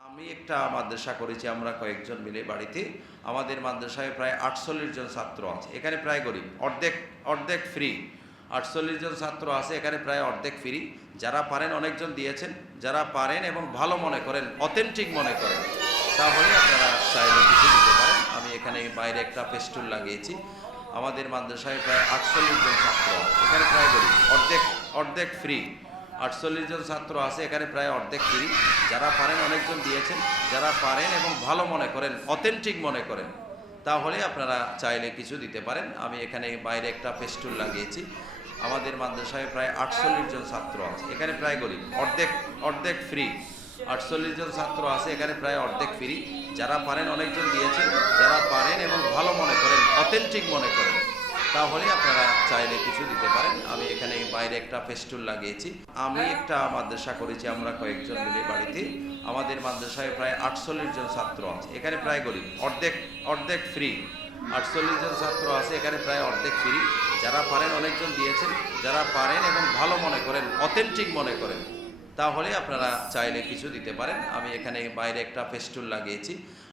আমি একটা মাদ্রাসা করেছি আমরা কয়েকজন মিলে বাড়িতে। আমাদের মাদ্রাসায় প্রায় ৪৮ জন ছাত্র আছে। এখানে প্রায় গরিব। অর্ধেক অর্ধেক ফ্রি। ৪৮ জন ছাত্র আছে, এখানে প্রায় অর্ধেক ফ্রি। যারা পারেন অনেকজন দিয়েছেন। যারা পারেন এবং ভালো মনে করেন, অথেন্টিক মনে করেন, তাহলে আপনারা চাইলে কিছু দিতে পারেন। আমি এখানে বাইরে একটা ফেস্টুন লাগিয়েছি। আমাদের মাদ্রাসায় প্রায় ৪৮ জন ছাত্র আছে। এখানে প্রায় গরিব। অর্ধেক অর্ধেক ফ্রি। ৪৮ জন ছাত্র আছে, এখানে প্রায় অর্ধেক ফ্রি। যারা পারেন অনেকজন দিয়েছেন। যারা পারেন এবং ভালো মনে করেন, অথেন্টিক মনে করেন, তাহলে আপনারা চাইলে কিছু দিতে পারেন। আমি এখানে বাইরে একটা ফেস্টুন লাগিয়েছি। আমাদের মাদ্রাসায় প্রায় ৪৮ জন ছাত্র আছে। এখানে প্রায় গরিব। অর্ধেক অর্ধেক ফ্রি। ৪৮ জন ছাত্র আছে, এখানে প্রায় অর্ধেক ফ্রি। যারা পারেন অনেকজন দিয়েছেন। যারা পারেন এবং ভালো মনে করেন, অথেন্টিক মনে করেন, তাহলে আপনারা চাইলে কিছু দিতে পারেন। আমি এখানে বাইরে একটা ফেস্টুন লাগিয়েছি। আমি একটা মাদ্রাসা করেছি আমরা কয়েকজন মিলে বাড়িতে। আমাদের মাদ্রাসায় প্রায় ৪৮ জন ছাত্র আছে। এখানে প্রায় গরিব। অর্ধেক অর্ধেক ফ্রি। ৪৮ জন ছাত্র আছে, এখানে প্রায় অর্ধেক ফ্রি। যারা পারেন অনেকজন দিয়েছেন। যারা পারেন এবং ভালো মনে করেন, অথেন্টিক মনে করেন, তাহলে আপনারা চাইলে কিছু দিতে পারেন। আমি এখানে বাইরে একটা ফেস্টুন লাগিয়েছি।